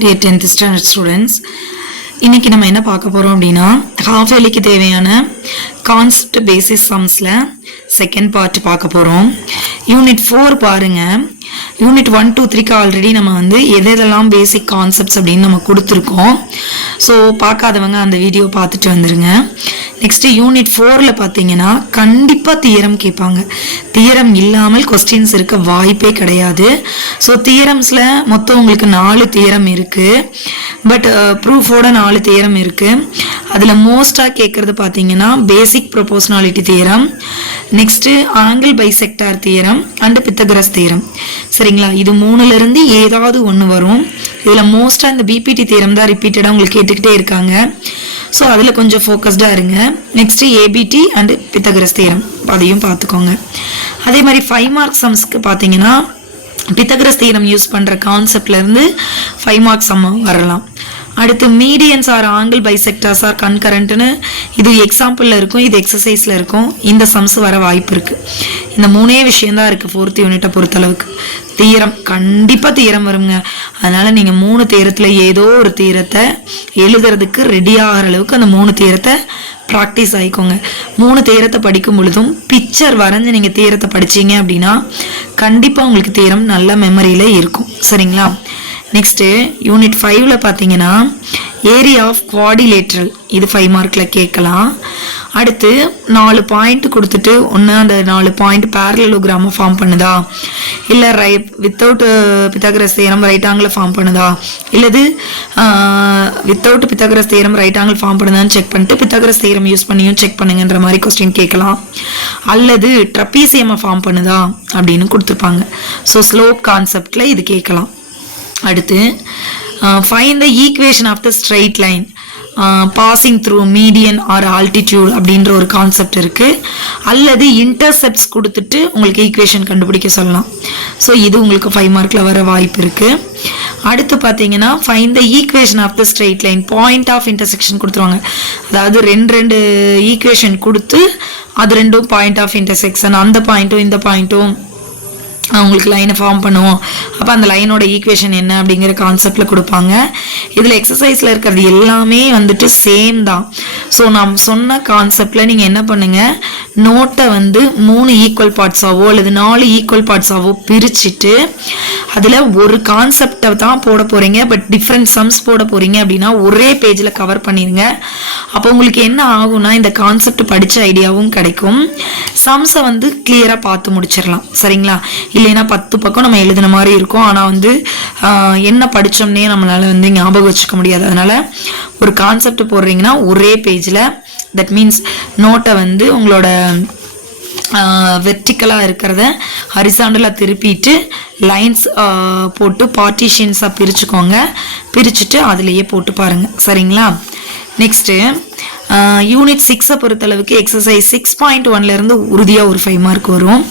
Dear 10th standard students, இன்னைக்கு நம்ம என்ன பார்க்க போறோம் அப்படின்னா half yearlyக்கு தேவையான கான்செப்ட் பேசிஸ் சம்ஸ்ல செகண்ட் பார்ட் பார்க்க போறோம். யூனிட் 4 பாருங்க. யூனிட் 1 2 3க்கு ஆல்ரெடி நம்ம வந்து எதெல்லாம் பேசிக் கான்செப்ட்ஸ் அப்படின்னு நம்ம கொடுத்துருக்கோம். ஸோ பார்க்காதவங்க அந்த வீடியோ பார்த்துட்டு வந்துருங்க. நெக்ஸ்ட் யூனிட் 4ல பார்த்தீங்கன்னா கண்டிப்பாக தியரம் கேட்பாங்க. தியரம் இல்லாமல் கொஸ்டின்ஸ் இருக்க வாய்ப்பே கிடையாது. ஸோ தியரம்ஸில் மொத்தம் உங்களுக்கு 4 தியரம் இருக்கு. பட் ப்ரூஃபோட 4 தியரம் இருக்கு. அதில் மோஸ்டாக கேட்கறது பார்த்தீங்கன்னா basic proportionality theorem, next angle bisector theorem and Pythagoras theorem. சரிங்களா, இது 3லிருந்து ஏதாவது ஒன்று வரும். இதில் மோஸ்ட்டாக இந்த பிபிடி தியரம் தான் ரிப்பீட்டடாக உங்களுக்கு கேட்டுக்கிட்டே இருக்காங்க. ஸோ அதில் கொஞ்சம் ஃபோக்கஸ்டாக இருங்க. Next ABT and Pythagoras theorem அதையும் பார்த்துக்கோங்க. அதே மாதிரி 5 மார்க் சம்ஸ்க்கு பார்த்தீங்கன்னா பித்தகரஸ் தியரம் யூஸ் பண்ணுற கான்செப்ட்லேருந்து 5 மார்க் சம் வரலாம். அடுத்து medians R angle bisectors R கன்கரண்ட்னு இது எக்ஸாம்பிளில் இருக்கும், இது எக்ஸசைஸில் இருக்கும். இந்த சம்ஸ் வர வாய்ப்பு இருக்குது. இந்த 3 விஷயந்தான் இருக்குது 4th யூனிட்டை பொறுத்தளவுக்கு. தீரம் கண்டிப்பாக தீரம் வருங்க. அதனால் நீங்கள் 3 தீரத்தில் ஏதோ ஒரு தீரத்தை எழுதுறதுக்கு ரெடி ஆகிற அளவுக்கு அந்த 3 தீரத்தை ப்ராக்டிஸ் ஆகிக்கோங்க. 3 தீரத்தை படிக்கும் பொழுதும் பிக்சர் வரைஞ்சி நீங்கள் தீரத்தை படிச்சீங்க அப்படின்னா கண்டிப்பாக உங்களுக்கு தீரம் நல்ல மெமரியில் இருக்கும். சரிங்களா, நெக்ஸ்ட்டு யூனிட் 5ல பார்த்தீங்கன்னா ஏரியா ஆஃப் குவாடிலேட்ரல், இது 5 மார்க்கில் கேட்கலாம். அடுத்து 4 பாயிண்ட் கொடுத்துட்டு ஒன்று அந்த 4 பாயிண்ட் பேரலோகிராமை ஃபார்ம் பண்ணுதா, இல்லை without Pythagoras theorem right angle form பண்ணுதா, இல்லது without Pythagoras theorem right angle form பண்ணுதான்னு செக் பண்ணிட்டு பித்தகரஸ் தியரம் யூஸ் பண்ணியும் செக் பண்ணுங்கன்ற மாதிரி கொஸ்டின் கேட்கலாம். அல்லது ட்ரப்பீசியமை ஃபார்ம் பண்ணுதா அப்படின்னு கொடுத்துருப்பாங்க. ஸோ ஸ்லோப் கான்செப்டில் இது கேட்கலாம். அடுத்து find the equation of the straight line passing through median or altitude அப்படின்ற ஒரு கான்செப்ட் இருக்குது. அல்லது இன்டர்செப்ட்ஸ் கொடுத்துட்டு உங்களுக்கு ஈக்குவேஷன் கண்டுபிடிக்க சொல்லலாம். ஸோ இது உங்களுக்கு 5 மார்க்கில் வர வாய்ப்பு இருக்குது. அடுத்து பார்த்தீங்கன்னா find the equation of the straight line, point of intersection கொடுத்துருவாங்க. அதாவது 2 ஈக்குவேஷன் கொடுத்து அது 2 பாயிண்ட் ஆஃப் இன்டர்செக்ஷன், அந்த பாயிண்ட்டும் இந்த பாயிண்ட்டும் அவங்களுக்கு லைனை ஃபார்ம் பண்ணுவோம். அப்போ அந்த லைனோட ஈக்குவேஷன் என்ன அப்படிங்கிற கான்செப்டில் கொடுப்பாங்க. இதில் எக்ஸசைஸில் இருக்கிறது எல்லாமே வந்துட்டு சேம் தான். ஸோ நான் சொன்ன கான்செப்டில் நீங்கள் என்ன பண்ணுங்கள், நோட்டை வந்து 3 ஈக்குவல் பார்ட்ஸாவோ அல்லது 4 ஈக்குவல் பார்ட்ஸாவோ பிரிச்சுட்டு அதில் ஒரு கான்செப்டை தான் போட போகிறீங்க. பட் டிஃப்ரெண்ட் சம்ஸ் போட போகிறீங்க அப்படின்னா ஒரே பேஜில் கவர் பண்ணிடுங்க. அப்போ உங்களுக்கு என்ன ஆகும்னா இந்த கான்செப்ட் படித்த ஐடியாவும் கிடைக்கும், சம்ஸை வந்து கிளியராக பார்த்து முடிச்சிடலாம். சரிங்களா, இல்லைன்னா 10 பக்கம் நம்ம எழுதின மாதிரி இருக்கும். ஆனால் வந்து என்ன படித்தோம்னே நம்மளால் வந்து ஞாபகம் வச்சுக்க முடியாது. அதனால் ஒரு கான்செப்ட் போடுறீங்கன்னா ஒரே பேஜில், தட் மீன்ஸ் நோட்டை வந்து உங்களோட வெர்டிக்கலாக இருக்கிறத ஹரிசாண்டலாக திருப்பிட்டு லைன்ஸ் போட்டு பார்ட்டிஷன்ஸாக பிரிச்சுக்கோங்க. பிரிச்சுட்டு அதுலேயே போட்டு பாருங்கள். சரிங்களா, நெக்ஸ்ட்டு யூனிட் 6 பொறுத்தளவுக்கு எக்ஸசைஸ் 6.1லேருந்து உறுதியாக ஒரு 5 மார்க் வரும்.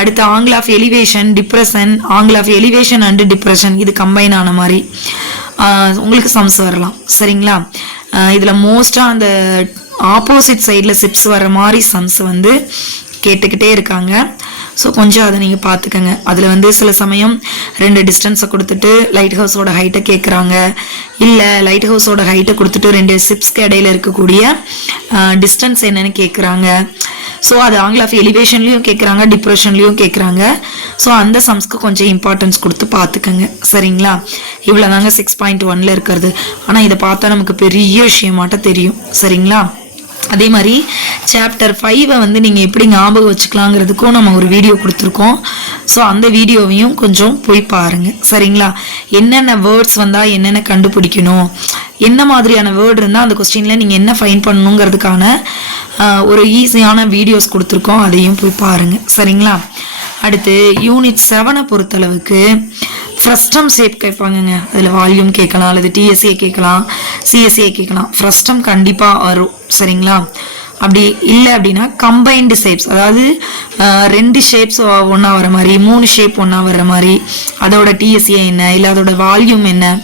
அடுத்து angle of elevation depression, angle of elevation and depression இது கம்பைன் ஆன மாதிரி உங்களுக்கு சம்ஸ் வரலாம். சரிங்களா, இதில் மோஸ்ட்டாக அந்த ஆப்போசிட் சைடில் சிப்ஸ் வர மாதிரி சம்ஸ் வந்து கேட்டுக்கிட்டே இருக்காங்க. ஸோ கொஞ்சம் அதை நீங்கள் பார்த்துக்கங்க. அதில் வந்து சில சமயம் 2 டிஸ்டன்ஸை கொடுத்துட்டு லைட் ஹவுஸோட ஹைட்டை கேட்குறாங்க, இல்லை லைட் ஹவுஸோட ஹைட்டை கொடுத்துட்டு 2 சிப்ஸ்க்கு இடையில இருக்கக்கூடிய டிஸ்டன்ஸ் என்னன்னு கேட்குறாங்க. ஸோ அது ஆங்கிள் ஆஃப் எலிவேஷன்லேயும் கேட்குறாங்க, டிப்ரெஷன்லேயும் கேட்குறாங்க. ஸோ அந்த சம்ஸ்க்கு கொஞ்சம் இம்பார்ட்டன்ஸ் கொடுத்து பார்த்துக்கங்க. சரிங்களா, இவ்வளோ தாங்க 6.1ல் இருக்கிறது. ஆனால் இதை பார்த்தா நமக்கு பெரிய விஷயமாட்ட தெரியும். சரிங்களா, அதே மாதிரி சாப்டர் 5 வந்து நீங்கள் எப்படி ஞாபகம் வச்சுக்கலாங்கிறதுக்கும் நம்ம ஒரு வீடியோ கொடுத்துருக்கோம். ஸோ அந்த வீடியோவையும் கொஞ்சம் போய் பாருங்கள். சரிங்களா, என்னென்ன வேர்ட்ஸ் வந்தால் என்னென்ன கண்டுபிடிக்கணும், என்ன மாதிரியான வேர்டு இருந்தால் அந்த கொஸ்டினில் நீங்கள் என்ன ஃபைன் பண்ணணுங்கிறதுக்கான ஒரு ஈஸியான வீடியோஸ் கொடுத்துருக்கோம். அதையும் போய் பாருங்கள். சரிங்களா, அடுத்து யூனிட் 7 பொறுத்தளவுக்கு ஃப்ரஸ்டம் ஷேப் கேட்பாங்கங்க. அதில் வால்யூம் கேட்கலாம், அல்லது டிஎஸ்ஏ கேட்கலாம், சிஎஸ்ஏ கேட்கலாம். ஃப்ரஸ்டம் கண்டிப்பாக வரும். சரிங்களா, அப்படி இல்லை அப்படின்னா கம்பைன்டு ஷேப்ஸ், அதாவது 2 ஷேப்ஸ் ஒன்றா வர மாதிரி, 3 ஷேப் ஒன்றா வர்ற மாதிரி, அதோட டிஎஸ்ஏ என்ன, இல்லை அதோட வால்யூம் என்ன,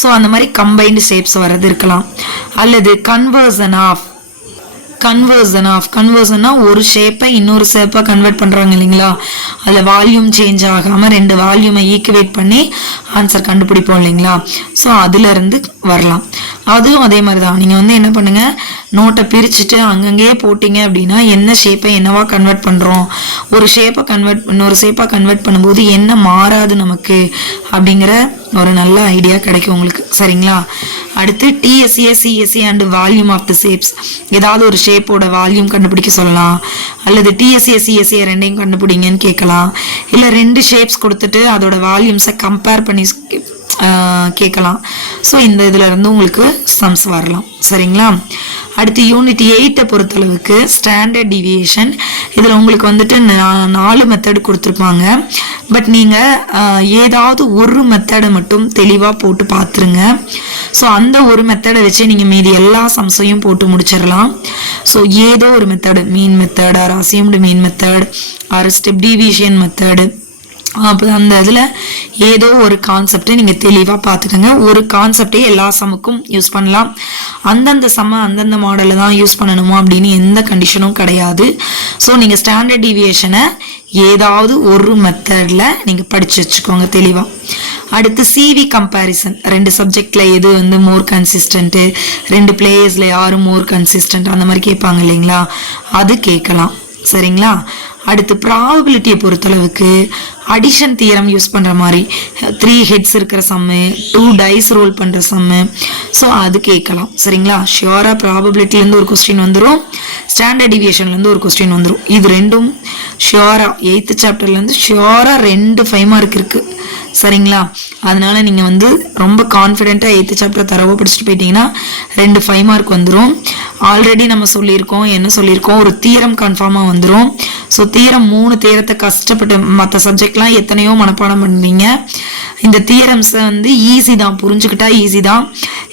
ஸோ அந்த மாதிரி கம்பைன்டு ஷேப்ஸ் வர்றது இருக்கலாம். அல்லது கன்வர்ஷன் ஆஃப் கன்வர்ஷனா ஒரு ஷேப்பை இன்னொரு ஷேப்பை கன்வெர்ட் பண்றாங்க இல்லைங்களா, அதுல வால்யூம் சேஞ்ச் ஆகாம ரெண்டு வால்யூமை ஈக்குவேட் பண்ணி ஆன்சர் கண்டுபிடிப்போம் இல்லைங்களா. ஸோ அதுல இருந்து வரலாம். அதுவும் அதே மாதிரி தான். நீங்க வந்து என்ன பண்ணுங்க, நோட்டை பிரிச்சுட்டு அங்கங்கேயே போட்டீங்க அப்படின்னா என்ன ஷேப்பை என்னவா கன்வெர்ட் பண்றோம், ஒரு ஷேப்பை இன்னொரு ஷேப்பா கன்வெர்ட் பண்ணும்போது என்ன மாறாது நமக்கு அப்படிங்கிற ஒரு நல்ல ஐடியா கிடைக்கும் உங்களுக்கு. சரிங்களா. அடுத்து TSA CSA and volume of the shapes. ஏதாவது ஒரு ஷேப்போட வால்யூம் கண்டுபிடிக்க சொல்லலாம், அல்லது டிஎஸ்ஏ சிஎஸ்ஏ ரெண்டையும் கண்டுபிடிங்கன்னு கேட்கலாம், இல்லை ரெண்டு ஷேப்ஸ் கொடுத்துட்டு அதோட வால்யூம்ஸை கம்பேர் பண்ணி கேட்கலாம். ஸோ இந்த இதுல இருந்து உங்களுக்கு சம்ஸ் வரலாம். சரிங்களா. அடுத்து யூனிட் 8 பொறுத்தளவுக்கு ஸ்டாண்டர்ட் டிவியேஷன். இதில் உங்களுக்கு வந்துட்டு 4 மெத்தட் கொடுத்துருப்பாங்க. பட் நீங்கள் ஏதாவது ஒரு மெத்தடை மட்டும் தெளிவாக போட்டு பார்த்துருங்க. ஸோ அந்த ஒரு மெத்தடை வச்சு நீங்கள் மீதி எல்லா சம்ஸையும் போட்டு முடிச்சிடலாம். ஸோ ஏதோ ஒரு மெத்தடு, மீன் மெத்தட் ஆர் அசியூம்டு மீன் method R step deviation method, அப்போ அந்த இதில் ஏதோ ஒரு கான்செப்டை நீங்கள் தெளிவாக பார்த்துக்கோங்க. ஒரு கான்செப்டே எல்லா சம்முக்கும் யூஸ் பண்ணலாம். அந்தந்த சம்ம அந்தந்த மாடலில் தான் யூஸ் பண்ணணுமா அப்படின்னு எந்த கண்டிஷனும் கிடையாது. ஸோ நீங்கள் ஸ்டாண்டர்ட் டிவியேஷனை ஏதாவது ஒரு மெத்தடில் நீங்கள் படித்து வச்சுக்கோங்க தெளிவாக. அடுத்து சிவி கம்பேரிசன். 2 சப்ஜெக்டில் எது வந்து மோர் கன்சிஸ்டன்ட்டு, 2 பிளேயர்ஸில் யாரு மோர் கன்சிஸ்டன்ட், அந்த மாதிரி கேட்பாங்க இல்லைங்களா, அது கேட்கலாம். சரிங்களா. அடுத்து ப்ராபபிலிட்டியை பொறுத்தளவுக்கு அடிஷன் தியரம் யூஸ் பண்ணுற மாதிரி 3 ஹெட்ஸ் இருக்கிற சம்மு, 2 டைஸ் ரோல் பண்ணுற சம்மு, ஸோ அது கேட்கலாம். சரிங்களா. ஷியோராக ப்ராபபிலிட்டிலேருந்து ஒரு கொஸ்டின் வந்துடும், ஸ்டாண்டர்ட் டிவியேஷன்லேருந்து ஒரு கொஸ்டின் வந்துடும். இது ரெண்டும் ஷியோராக 8th சாப்டர்லேருந்து ஷியோராக 2 5 மார்க் இருக்குது. சரிங்களா. அதனால நீங்கள் வந்து ரொம்ப கான்ஃபிடென்ட்டாக 8th சாப்டர் தரவோ படிச்சுட்டு போயிட்டீங்கன்னா 2 5 மார்க் வந்துடும். ஆல்ரெடி நம்ம சொல்லியிருக்கோம், என்ன சொல்லியிருக்கோம், ஒரு தீரம் கன்ஃபார்மாக வந்துடும். ஸோ தீரம் 3 தீரத்தை கஷ்டப்பட்டு, மற்ற சப்ஜெக்ட்லாம் எத்தனையோ மனப்பாடம் பண்ணுறீங்க, இந்த தீரம்ஸை வந்து ஈஸி தான், புரிஞ்சுக்கிட்டா ஈஸி தான்.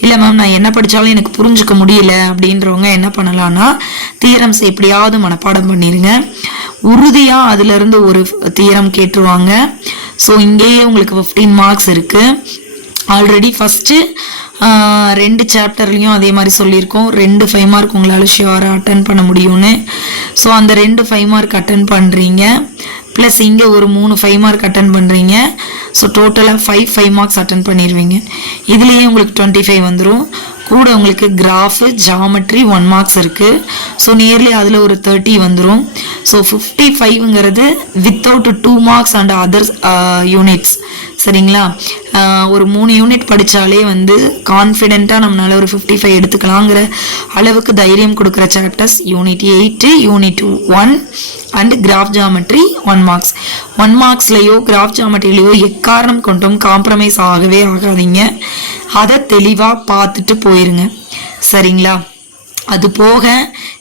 இல்லை மேம் நான் என்ன படித்தாலும் எனக்கு புரிஞ்சுக்க முடியல அப்படின்றவங்க என்ன பண்ணலான்னா தீரம்ஸ் எப்படியாவது மனப்பாடம் பண்ணிடுங்க. உறுதியாக அதுலேருந்து ஒரு தீரம் கேட்டுருவாங்க. ஸோ இங்கேயே உங்களுக்கு 15 மார்க்ஸ் இருக்குது. ஆல்ரெடி ஃபஸ்ட்டு 2 சாப்டர்லையும் அதே மாதிரி சொல்லியிருக்கோம், 2 5 மார்க் உங்களால் ஷியோராக அட்டன் பண்ண முடியும்னு. ஸோ அந்த 2 5 மார்க் அட்டன் பண்ணுறீங்க, ப்ளஸ் இங்கே ஒரு 3 5 மார்க் அட்டன் பண்ணுறீங்க. ஸோ டோட்டலாக 5 மார்க்ஸ் அட்டன் பண்ணிடுவீங்க. இதுலேயே உங்களுக்கு 25 வந்துடும். கூட உங்களுக்கு கிராஃபு ஜாமெட்ரி 1 மார்க்ஸ் இருக்குது. ஸோ நியர்லி அதில் ஒரு 30 வந்துடும். ஸோ 55ங்கிறது without 2 marks and others units. சரிங்களா. ஒரு 3 யூனிட் படித்தாலே வந்து கான்ஃபிடென்ட்டாக நம்மளால ஒரு 55 எடுத்துக்கலாங்கிற அளவுக்கு தைரியம் கொடுக்குற chapters unit 8, unit 1 and graph geometry 1 marks. 1 மார்க்ஸ்லையோ கிராஃப் ஜாமெட்ரிலையோ எக்காரணம் கொண்டும் காம்ப்ரமைஸ் ஆகவே ஆகாதீங்க. அதை தெளிவாக பார்த்துட்டு போயிருங்க. சரிங்களா. அது போக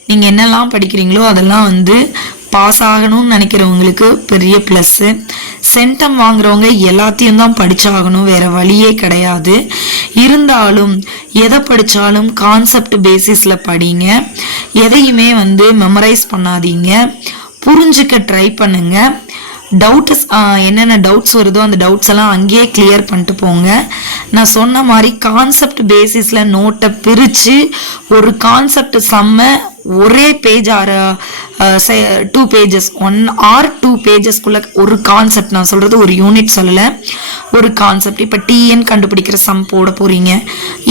நீங்கள் என்னெல்லாம் படிக்கிறீங்களோ அதெல்லாம் வந்து பாஸ் ஆகணும்னு நினைக்கிறவங்களுக்கு பெரிய ப்ளஸ்ஸு. சென்டம் வாங்குறவங்க எல்லாத்தையும் தான் படிச்சாகணும், வேற வழியே கிடையாது. இருந்தாலும் எதை படித்தாலும் கான்செப்ட் பேசிஸில் படிங்க. எதையுமே வந்து மெமரைஸ் பண்ணாதீங்க, புரிஞ்சுக்க ட்ரை பண்ணுங்க. டவுட்ஸ் என்னென்ன டவுட்ஸ் வருதோ அந்த டவுட்ஸ் எல்லாம் அங்கேயே கிளியர் பண்ணிட்டு போங்க. நான் சொன்ன மாதிரி கான்செப்ட் பேசிஸில் நோட்டை பிரித்து ஒரு கான்செப்ட் சம்ம ஒரே பேஜ் ஆர் 2 பேஜஸ் 1 or 2 பேஜஸ்க்குள்ள ஒரு கான்செப்ட், நான் சொல்கிறது ஒரு யூனிட் சொல்லலை, ஒரு கான்செப்ட். இப்போ டிஎன் கண்டுபிடிக்கிற சம் போட போகிறீங்க,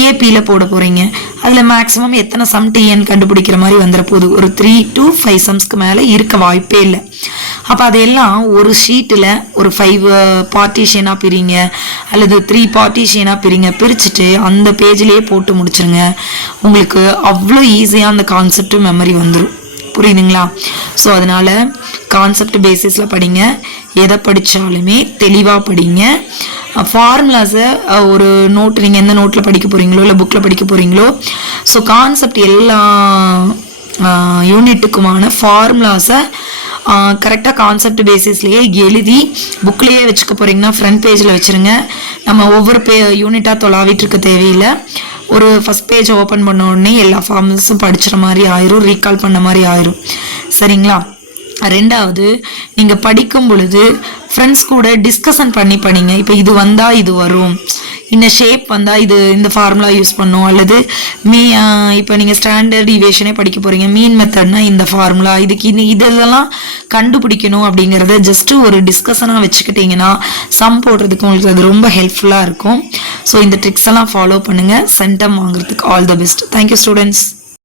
ஏபியில் போட போகிறீங்க, அதில் மேக்ஸிமம் எத்தனை சம் டிஎன் கண்டுபிடிக்கிற மாதிரி வந்துட போகுது, ஒரு 3 to 5 சம்ஸ்க்கு மேலே இருக்க வாய்ப்பே இல்லை. அப்போ அதையெல்லாம் ஒரு ஷீட்டில் ஒரு 5 பார்ட்டிஷனாக பிரிங்க, அல்லது 3 பார்ட்டிஷனாக பிரிச்சுட்டு அந்த பேஜ்லேயே போட்டு முடிச்சிருங்க. உங்களுக்கு அவ்வளோ ஈஸியாக அந்த கான்செப்ட் மெமரி வந்துடும். புரியுதுங்களா. ஸோ அதனால் கான்செப்ட் பேசிஸில் படிங்க, எதை படித்தாலுமே தெளிவாக படிங்க. ஃபார்முலாஸை ஒரு நோட், நீங்கள் எந்த நோட்டில் படிக்க போகிறீங்களோ இல்லை புக்கில் படிக்க போகிறீங்களோ, ஸோ கான்செப்ட் எல்லா யூனிட்டுக்குமான ஃபார்முலாஸை கரெக்டாக கான்செப்ட் பேசிஸ்லேயே எழுதி புக்லேயே வச்சுக்க போகிறீங்கன்னா ஃப்ரண்ட் பேஜில் வச்சுருங்க. நம்ம ஒவ்வொரு யூனிட்டாக தொலாவிட்டு இருக்க தேவையில்லை. ஒரு ஃபஸ்ட் பேஜ் ஓப்பன் பண்ண உடனே எல்லா ஃபார்முலாஸும் படிச்சுற மாதிரி ஆயிரும், ரீகால் பண்ண மாதிரி ஆயிரும். சரிங்களா. ரெண்டாவது, நீங்கள் படிக்கும் பொழுது ஃப்ரெண்ட்ஸ் கூட டிஸ்கஷன் பண்ணி படிங்க. இப்போ இது வந்தால் இது வரும், இந்த ஷேப் வந்தால் இது இந்த ஃபார்முலா யூஸ் பண்ணும், அல்லது இப்போ நீங்கள் ஸ்டாண்டர்ட் டிவியேஷனே படிக்க போகிறீங்க, மீன் மெத்தட்னா இந்த ஃபார்முலா, இதுக்கு இதெல்லாம் கண்டுபிடிக்கணும் அப்படிங்கிறத ஜஸ்ட்டு ஒரு டிஸ்கஷனாக வச்சுக்கிட்டிங்கன்னா சம் போடுறதுக்கு உங்களுக்கு அது ரொம்ப ஹெல்ப்ஃபுல்லாக இருக்கும். ஸோ இந்த ட்ரிக்ஸ் எல்லாம் ஃபாலோ பண்ணுங்கள். சென்டம் வாங்குறதுக்கு all the best. Thank you students.